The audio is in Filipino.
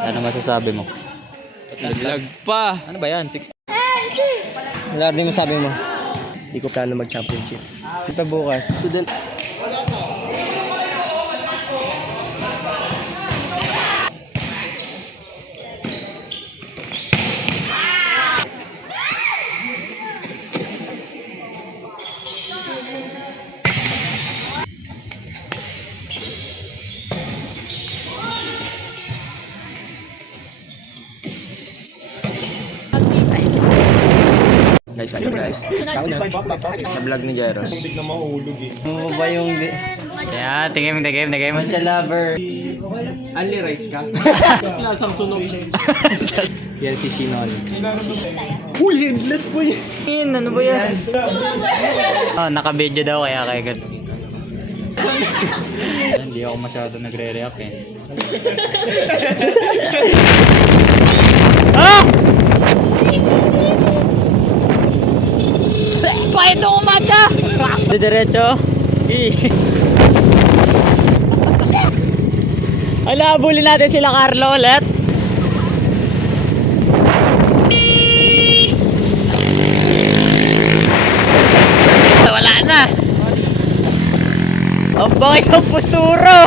Ano masasabi mo? Naglag pa. Ano ba yan? 6. Wala din masabi mo. Hindi ko plano mag-championship. Ito bukas. Student. Guys, ano guys? Sa vlog ni Jeros. Ano ba yung... Yeah, tingin. Mancha lover. Only rice ka? Lasang sunog. Yan si Sinon. Uy, headless po yun. Ano ba yan? Oh, naka-video daw kaya kaya hindi ako masyado nagre-react eh. Ah! Kaya ito kumatsa! Diretso. Ala, abulin natin sila Carlo ulit. Wala na. Ang bangis ang posturo.